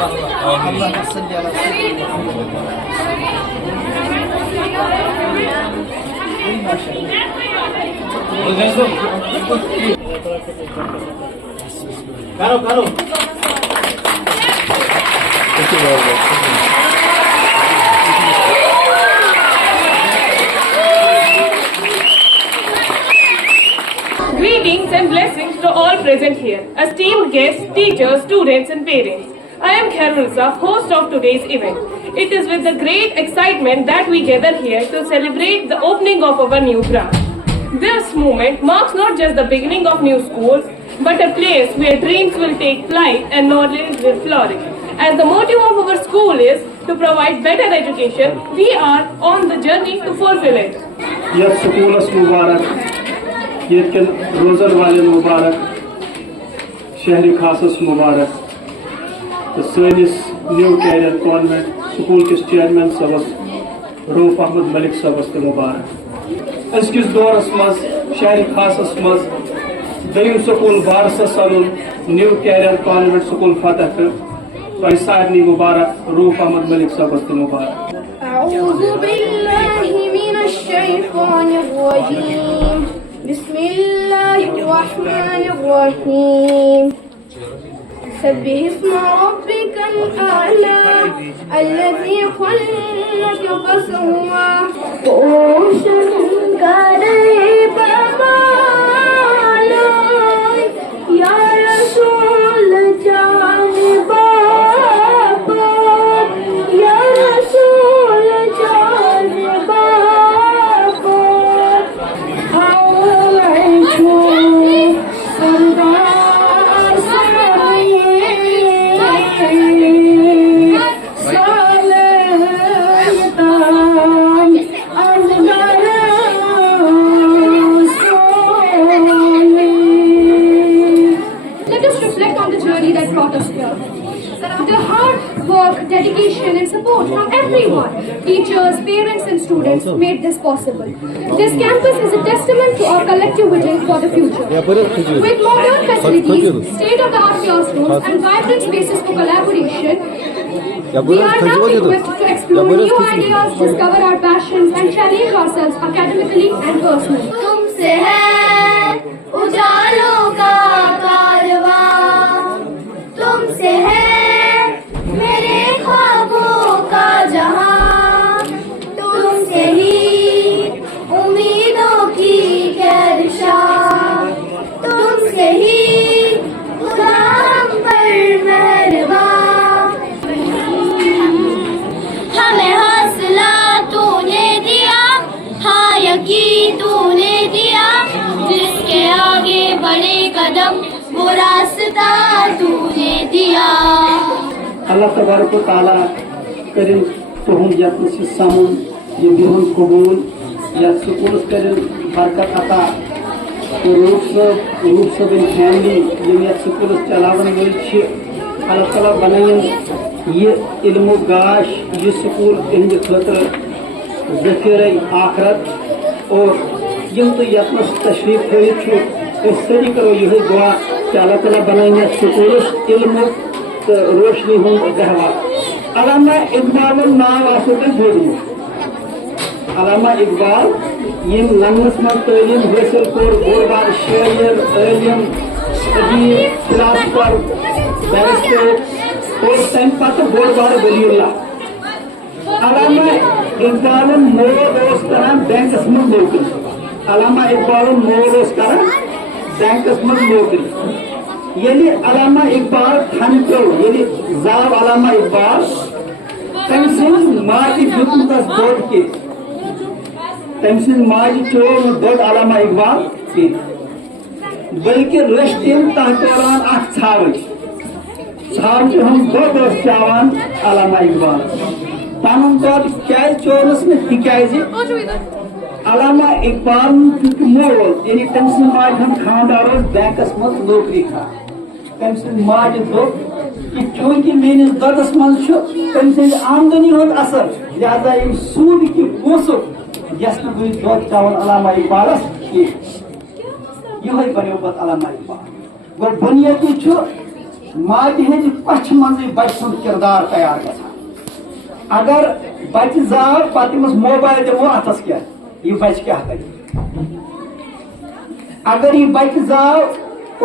Karo. Greetings and blessings to all present here, esteemed guests, teachers, students and parents. I am Khairulza, host of today's event. It is with the great excitement that we gather here to celebrate the opening of our new branch. This moment marks not just the beginning of new schools, but a place where dreams will take flight and knowledge will flourish. As the motive of our school is to provide better education, we are on the journey to fulfill it. Yat Schools Mubarak, Yetken Roser Walen Mubarak, Shahri Khasas Mubarak, the Service New Career Convent, School Kis Chairman Sabas, Rauf Ahmed Malik Sabas Mubarak. Eskis Doras Mas, Shahri Khasas Mas, Dayum School Barsa Salon, New Career Convent School Fatah, Faisarni Mubarak, Rauf Ahmed Malik Sabas Mubarak. أعوذ بالله من الشيطان الرجيم بسم الله الرحمن الرحيم سبح اسم ربك الأعلى الذي خلق فسوى وأنشأ كريب مالي يا رسول جانب يا رسول جانب dedication and support from everyone. Teachers, parents and students made this possible. This campus is a testament to our collective vision for the future. With modern facilities, state-of-the-art classrooms and vibrant spaces for collaboration, we are now equipped to explore new ideas, discover our passions and challenge ourselves academically and personally. तुमसे है उजालों का कारवां, तुमसे है मेरे ख्वाबों का जहां, तुमसे ही उम्मीदों की गर्शां, तुमसे ही खुदा हम पर मेहरबान। हमें हौसला तूने दिया, हाँ यकीन तूने दिया, जिसके आगे बड़े कदम वो रास्ता तूने दिया। Allah Tabaraka Taala karin tuhum yatn si samun ye bihun kabul yat schools karin barkat ata Rauf bin family yem yat schools chalawan wal chi Allah Taala banayin ye ilmu gash ye school inde khatar zakhira akhirat aur yem to yatn tashrif hoye chu study karo ye dua ki Allah Taala banayin schools ilmu روشنی ہوں گہوار علامہ اقبال نام آسوتے بھوڑی علامہ Iqbal M lungs من تعلیم حاصل کور بوڑ بار شاعر عالم ادیب philosopher barrister اور تمہ پتہ بوڑ بار ولی اللہ علامہ اقبال مول اوس کران بینکس من نوکری علامہ اقبال مول اوس کران بینکس من نوکری یعنی علامہ اقبال تھنکو یعنی زاو علامہ اقبال تم سن ماجی دیتمتس دود کی تم سن ماجی چون دود علامہ اقبال کی بلکہ رشتیم تحتوران اخ چھاوچ ہم دود اس چاوان علامہ اقبال پانن دود کیا چونس میں تکیازی علامہ اقبال مول یعنی تم سن ماج ہم خاندار بینکس مز نوکری کھا تم سن ماج دو کہ چونکہ میس دودس من تم سن آمدنی ہند اثر لہذا یم سود کی پونسو یس نا بہت دود چاون علامہ اقبالس کی یہ بنو پتہ علامہ اقبال گو بنیادی माति हज पछ मज बच सुंद किरदार तैयार गसान अगर बच जाव पत मोबाइल दिमो अथस क्या यह बच क्या कर अगर यह बच जाव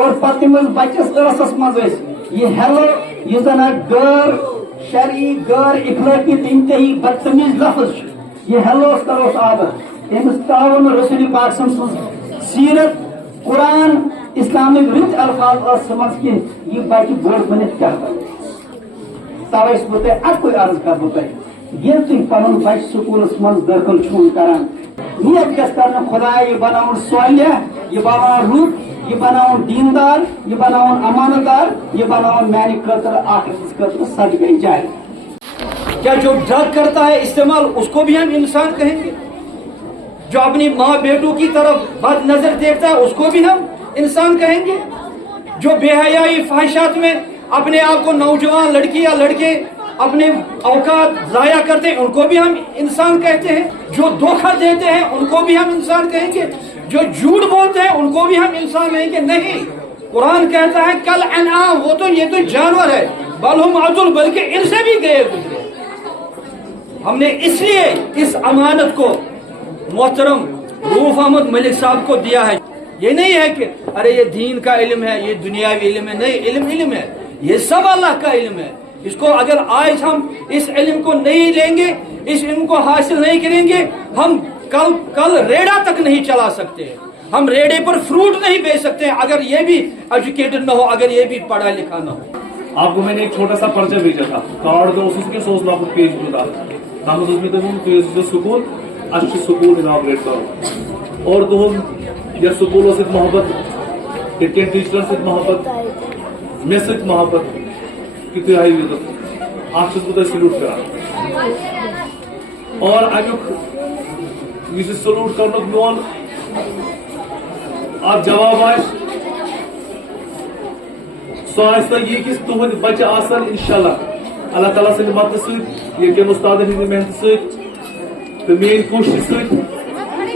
और पत बचस ٲسس मज यह हेलो यह जन गैर शरई गैर इखलाकी इंतही बदतमीज लफ्ज यह हेलो करो आदत अमिस तावन रसूल पाक सल्लल्लाहु अलैहि वसल्लम सीरत कुरान इस्लामिक रिच अल्फाज समझ के यह बच बोल बन क्या कर तवे बह अक अर्ज कर ये तुम पन बच स्कूल मज दाखिल छून करान नियत गस कर खुदा यह बनाउन सालिह यह बनाउन रुत यह बनाउन दीनदार यह बनाउन अमानतदार यह बनाउन मैंने खतर आखिरत सदक़े जाए। क्या जो ड्रग करता है इस्तेमाल उसको भी हम इंसान कहेंगे? जो अपनी माँ बेटों की तरफ बद नजर देखता है उसको भी हम इंसान कहेंगे? जो बेहयाई ख्वाहिशात में अपने आप को नौजवान लड़की या लड़के अपने औकात जाया करते हैं उनको भी हम इंसान कहते हैं? जो धोखा देते हैं उनको भी हम इंसान कहेंगे? जो झूठ बोलते हैं उनको भी हम इंसान कहेंगे? नहीं, कुरान कहता है कल अनआम, वो तो ये तो जानवर है, बलहुम अदुल, बल्कि इनसे भी गए गुजरे। हमने इसलिए इस अमानत को मोहतरम रूफ अहमद मलिक साहब को दिया है। ये नहीं है कि अरे ये दीन का इल्म है, ये दुनियावी इल्म है, नहीं, इल्म है, ये सब अल्लाह का इल्म है। इसको अगर आज हम इस इल्म को नहीं लेंगे, इस इल्म को हासिल नहीं करेंगे, हम कल रेड़ा तक नहीं चला सकते, हम रेड़े पर फ्रूट नहीं बेच सकते अगर ये भी एजुकेटेड न हो, अगर ये भी पढ़ा लिखा न हो। आपको मैंने एक छोटा सा पर्चा भेजा था, कार्ड दो सोच पेज तुम स्कूल अच्छे स्कूल इनाग्रेट करो और तुम या स्कूलों से मोहब्बत ये टीचर से मोहब्बत मे सत मोहब्बत कि तुम आई बह सल्यूट कर और अमुक सल्यूट कर मोन आप जवाब सो ये कि तुहद बच्चे आसन इंशाल्लाह अल्लाह ताला सद मदद सत उस्तादन हंद मेहनत सत तो मेन कोशिश समन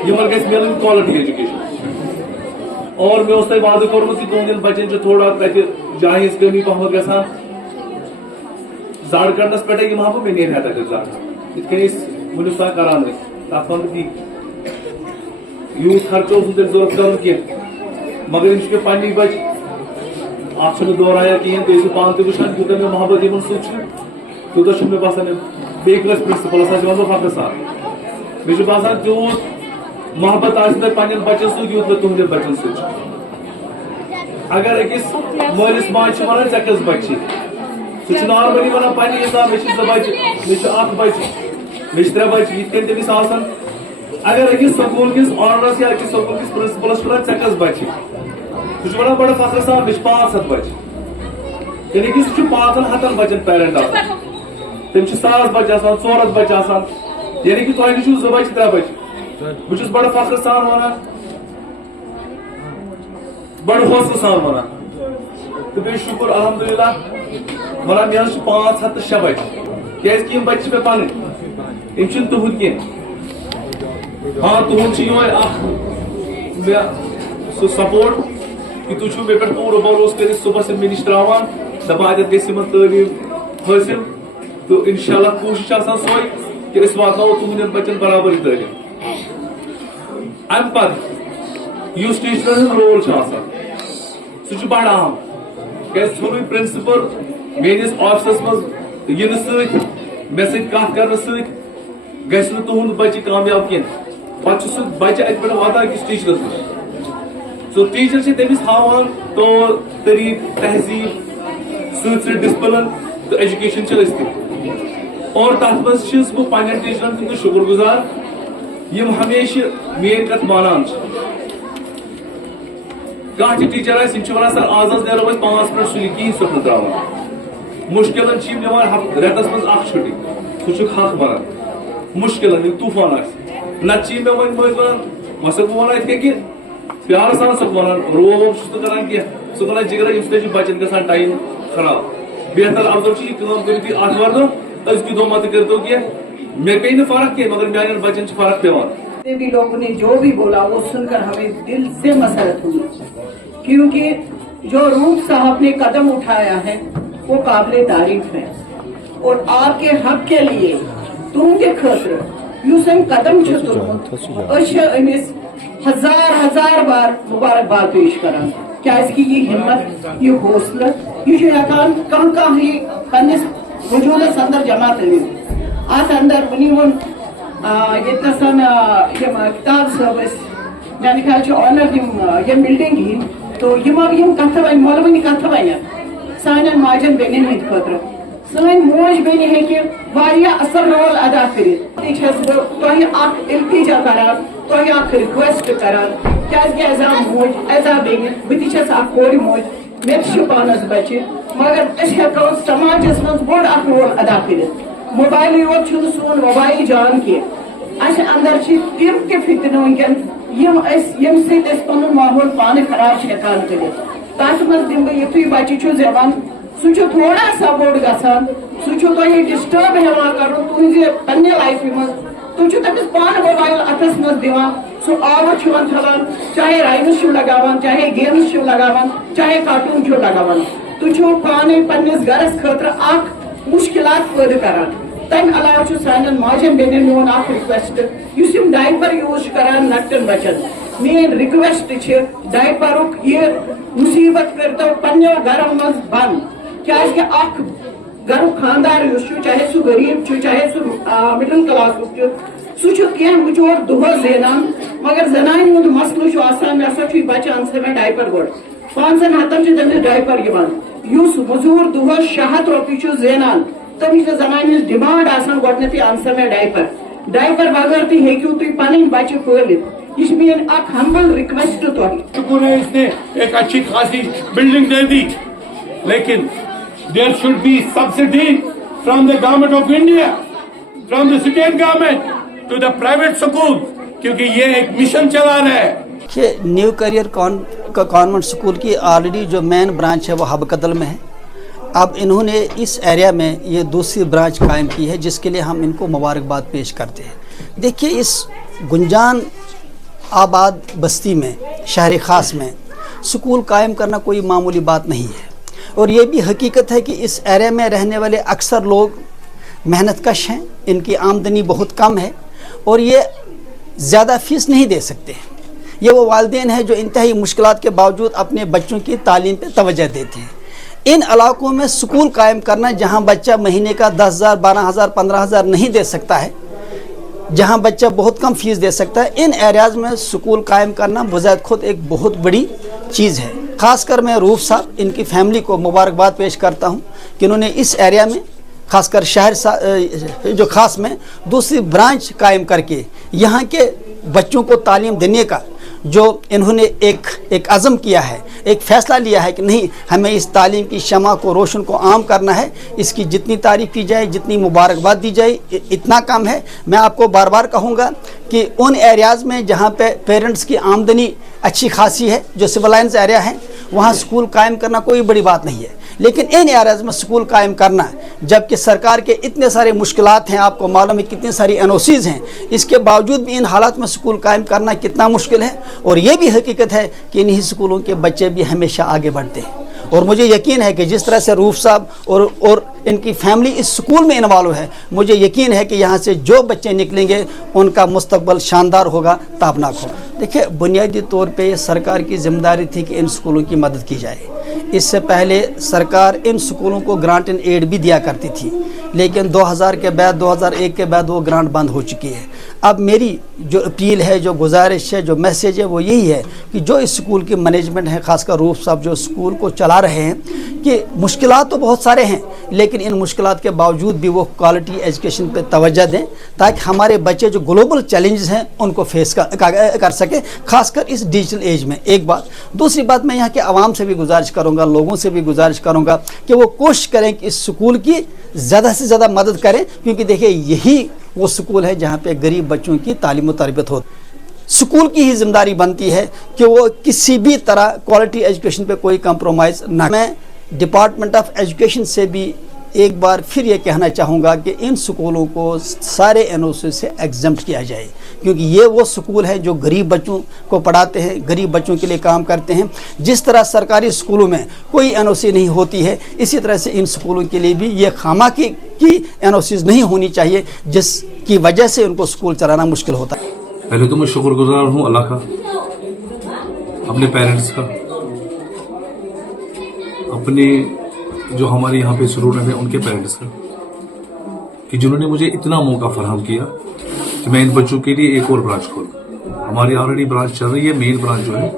गि मिल क्वालिटी एजुकेशन और मे तक वाद कोर्मुत तुहद बचन थोड़ा तक जाए कमी पहम ग जाड़ कड़नस पे हाँ मे नीर है तक जाड़ वन तान करान तथ वन ती यूथ खर्चो जरूरत कर कह मगर इन पे बच आप दोहराया कहें तो पान तुचान यूत मे मोहब्बत इन सूत मे बसान बेकस प्रिंसिपल फखर साहब मे बसान तूत मोहब्बत आए पन्न बचन सूत यूत तुहद बचन सूत अगर अकिस मलिस माज वन ऐ कस बच्चे सह नॉर्मली वन पे हिसाब मे बच मे मे 3 बच ये तमिस अगर अकिस स्कूल किस ऑनर्स या अकिस स्कूल किस प्रिंसिपलस पे कस बच्चे सह वन बड़ फखर साहब मे 500 बच यानी कि सह 500 बचन पेरेंट तम 1000 बच 400 बच यानी कि तुम नीचु 2 बच 3 बच बहुत बड़ फखर सान वन बड़ हौसल सान वन तो बे शुक्र अल्हम्दुलिल्लाह वन मे 506 बच क्या बच्चे पे पन इन तुहद कह हाँ तुहद मे सपोर्ट कि तुम मे पे पूरा भरोस कर सुबह से मे नश त्रावान दपान गम तलीम हासिल तो इंशाल्लाह कोशिश सोई कि वातो तुहद बच्चन बराबर तलीम अम पे टीचर रोल सह बड़ अहम क्या प्रिंसिपल मेस ऑफिस मज इन मे सत कर तुहद बच्चे कामयाब कह पे बच्चे अत पे वाता किस टीचरस नश सो टीचर तमिस हावान तो तरीक तहजीब सत डिसिप्लिन तो एजुकेशन और तथ मज बह पन्न टीचरन तुंद शुक्र गुजार यम हमेशा मेन कथ मानान कह टीचर वन सर आज नो 5 मिनट सुली कहीं सुन त्रावान मुश्किल रेतस मज छुट्टी सह हक वन मुश्किल तूफान नत मे वन वन वह वन अत कि प्यार सान सक वन रोब करान कह सह जिगर अम बचन ग टाइम खराब बेहतर अफजल कर आतवार अजक दो मत कर कह मे पे फर्क कह मगर मान बचन फर्क पे भी लोगों ने जो भी बोला वो सुनकर हमें दिल से मसरत हुई क्योंकि जो रूप साहब ने कदम उठाया है वो काबिल तारीफ है और आपके हक के लिए तुमके खतर युस कदम अमिस हजार बार मुबारकबाद पेश करान क्या ये हिम्मत ये हौसला ये हेकान पन्निस वजूदस अंदर जमा करित अत अंदर वनी वो यतन किताब सब मेरे ख्याल ऑनर ये बिल्डिंग ही तो यम कथ वन मोलवनी कथ वन सान माजन बेन हंद खतर सन मोज बेन हे असल रोल अदा कर इल्तिजा करान तुह रिक्वेस्ट करान क्या एज मोज एज बेन बह कोर मोज मे पानस बच्चे मगर हेको समाजस मज बोड़ रोल अदा कर मोबाइल योत सोन मोबाइल जान कह अंदर तम त फितन वनकन यम सन माहौल पान खराब हेकान कर तथ मज दिम बह युथु बच्चे जवान सह थोड़ा सा बोड़ गसान सह डिस्टर्ब हेवान कर तुझे लाइफ मज तुम तमिस पान मोबाइल अथस मज दिवान सह आवर थलान चाहे राइम्स लगावान चाहे गेम्स लगावान चाहे कार्टून लगावान तुम पाने पन्निस गरस खतर मुश्किलात पैदा करान तम अलाव सान माजन बेन मोन रिक्वेस्ट इस डायपर यूज करान लकटन बचन मेन रिक्वेस्ट डायपरुक ये मुसीबत करतो पन्नो गरम मज बंद क्या घर खानदार चाहे सह गरीब चाहे सह मिडिल क्लास सह बिचोर दुह जेनान मगर जनान हुंद मसलु मे सा बच्चे अन सा मे डायपर गोड़ 500 हतन तमिस डायपर युस मजूर दुह 600 रुपये जेनान तमिस जनान डिमांड गोडनथ अन सा मे डायपर बगैर तू तुम पन बच्चे पालित यह मेन हम्बल रिक्वेस्ट शुक्र है इसने एक अच्छी खासी बिल्डिंग दे दी लेकिन there should be subsidy from the government of India from the state government to the private school क्योंकि ये एक मिशन चला रहा है कि न्यू करियर कॉन्वेंट स्कूल की ऑलरेडी जो मेन ब्रांच है वो हबकदल में है। अब इन्होंने इस एरिया में ये दूसरी ब्रांच कायम की है जिसके लिए हम इनको मुबारकबाद पेश करते हैं। देखिए इस गुंजान आबाद बस्ती में शहर ख़ास में स्कूल कायम करना कोई मामूली बात नहीं है और ये भी हकीकत है कि इस एरिया में रहने वाले अक्सर लोग मेहनत कश हैं, इनकी आमदनी बहुत कम है और ये ज़्यादा फ़ीस नहीं दे सकते। ये वो वालिदैन हैं जो इंतहाई मुश्किलात के बावजूद अपने बच्चों की तालीम पे तवज्जो देते हैं। इन इलाकों में स्कूल कायम करना जहाँ बच्चा महीने का 10,000, 12,000, 15,000 नहीं दे सकता है, जहाँ बच्चा बहुत कम फीस दे सकता है, इन एरियाज़ में स्कूल कायम करना बज़ात खुद एक बहुत बड़ी चीज़ है। ख़ासकर मैं रूफ साहब इनकी फैमिली को मुबारकबाद पेश करता हूँ कि इन्होंने इस एरिया में खासकर शहर जो ख़ास में दूसरी ब्रांच कायम करके यहाँ के बच्चों को तालीम देने का जो इन्होंने एक अज़म किया है, एक फ़ैसला लिया है कि नहीं हमें इस तालीम की शमा को रोशन को आम करना है, इसकी जितनी तारीफ़ की जाए जितनी मुबारकबाद दी जाए इतना कम है। मैं आपको बार बार कहूँगा कि उन एरियाज़ में जहाँ पे पेरेंट्स की आमदनी अच्छी खासी है, जो सिविलाइंस एरिया है, वहाँ स्कूल कायम करना कोई बड़ी बात नहीं है, लेकिन इन एरियाज़ में स्कूल कायम करना जबकि सरकार के इतने सारे मुश्किलात हैं, आपको मालूम है कितनी सारी एनओसीज़ हैं, इसके बावजूद भी इन हालात में स्कूल कायम करना कितना मुश्किल है। और ये भी हकीकत है कि इन्हीं स्कूलों के बच्चे भी हमेशा आगे बढ़ते हैं और मुझे यकीन है कि जिस तरह से रूफ साहब और इनकी फैमिली इस स्कूल में इन्वॉल्व है, मुझे यकीन है कि यहाँ से जो बच्चे निकलेंगे उनका मुस्तकबल शानदार होगा, ताबनाक होगा। देखिए बुनियादी तौर पे सरकार की जिम्मेदारी थी कि इन स्कूलों की मदद की जाए। इससे पहले सरकार इन स्कूलों को ग्रांट एंड एड भी दिया करती थी, लेकिन 2000 के बाद 2001 के बाद वो ग्रांट बंद हो चुकी है। अब मेरी जो अपील है, जो गुजारिश है, जो मैसेज है वो यही है कि जो इस स्कूल की मैनेजमेंट है, खासकर रूफ साहब जो स्कूल को चला रहे हैं, कि मुश्किलात तो बहुत सारे हैं लेकिन इन मुश्किलात के बावजूद भी वो क्वालिटी एजुकेशन पे तवज्जो दें ताकि हमारे बच्चे जो ग्लोबल चैलेंजेस हैं उनको फेस कर सके, खासकर इस डिजिटल एज में। एक बात, दूसरी बात मैं यहाँ के आवाम से भी गुजारिश करूँगा, लोगों से भी गुजारिश करूँगा कि वो कोशिश करें कि इस स्कूल की ज़्यादा से ज़्यादा मदद करें, क्योंकि देखिए यही वो स्कूल है जहाँ पे गरीब बच्चों की तालीम व तरबियत हो। स्कूल की ही जिम्मेदारी बनती है कि वो किसी भी तरह क्वालिटी एजुकेशन पे कोई कंप्रोमाइज़ ना। मैं डिपार्टमेंट ऑफ एजुकेशन से भी एक बार फिर ये कहना चाहूँगा कि इन स्कूलों को सारे एनओसी से एग्जम्प्ट किया जाए, क्योंकि ये वो स्कूल है जो गरीब बच्चों को पढ़ाते हैं, गरीब बच्चों के लिए काम करते हैं। जिस तरह सरकारी स्कूलों में कोई एनओसी नहीं होती है, इसी तरह से इन स्कूलों के लिए भी ये खामाखी की एनओसीज नहीं होनी चाहिए, जिसकी वजह से उनको स्कूल चलाना मुश्किल होता है। पहले तो मैं शुक्रगुजार हूँ अल्लाह का, अपने पेरेंट्स का, अपने जो हमारे यहाँ पे स्टूडेंट हैं उनके पेरेंट्स का, कि जिन्होंने मुझे इतना मौका फराहम किया कि मैं इन बच्चों के लिए एक और ब्रांच खोलूँ। हमारी ऑलरेडी ब्रांच चल रही है, मेन ब्रांच जो है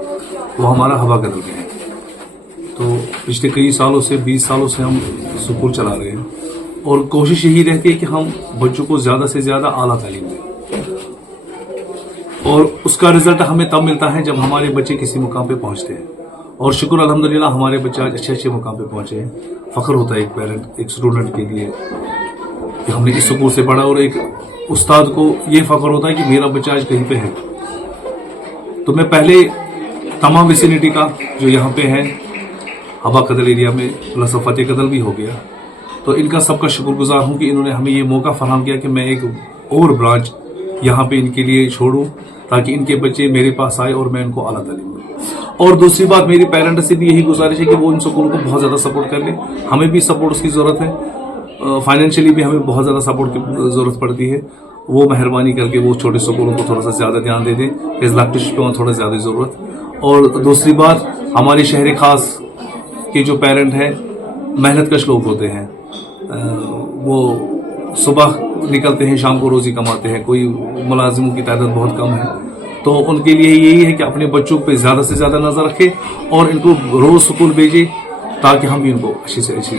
वो हमारा हवा कदल में है। तो पिछले कई सालों से 20 सालों से हम स्कूल चला रहे हैं और कोशिश यही रहती है कि हम बच्चों को ज़्यादा से ज़्यादा आला तालीम दें, और उसका रिजल्ट हमें तब मिलता है जब हमारे बच्चे किसी मुकाम पे पहुंचते हैं। और शुक्र अल्हम्दुलिल्लाह हमारे बच्चे आज अच्छे अच्छे मुकाम पे पहुंचे हैं। फ़ख्र होता है एक पेरेंट, एक स्टूडेंट के लिए कि हमने इस स्कूल से पढ़ा, और एक उस्ताद को ये फ़ख्र होता है कि मेरा बच्चा आज कहीं पे है। तो मैं पहले तमाम विसिनिटी का जो यहाँ पे है हवा कदल एरिया में प्लस फतेह कदल भी हो गया, तो इनका सबका शुक्रगुजार हूँ कि इन्होंने हमें ये मौका फराहम किया कि मैं एक और ब्रांच यहाँ पे इनके लिए छोड़ूं, ताकि इनके बच्चे मेरे पास आए और मैं इनको आला तालीम दूं। और दूसरी बात, मेरी पेरेंट्स से भी यही गुजारिश है कि वो इन स्कूलों को बहुत ज़्यादा सपोर्ट कर ले। हमें भी सपोर्ट की ज़रूरत है, फाइनेंशियली भी हमें बहुत ज़्यादा सपोर्ट की ज़रूरत पड़ती है। वो मेहरबानी करके वो छोटे स्कूलों को थोड़ा सा ज़्यादा ध्यान दे दें, इस लैक्टिश पे थोड़ा ज़्यादा ज़रूरत। और दूसरी बात, हमारे शहर खास के जो पेरेंट हैं मेहनतकश लोग होते हैं, वो सुबह निकलते हैं, शाम को रोजी कमाते हैं, कोई मुलाजिमों की तादाद बहुत कम है। तो उनके लिए यही है कि अपने बच्चों पे ज़्यादा से ज़्यादा नज़र रखें और इनको रोज़ स्कूल भेजें, ताकि हम भी इनको अच्छी से अच्छी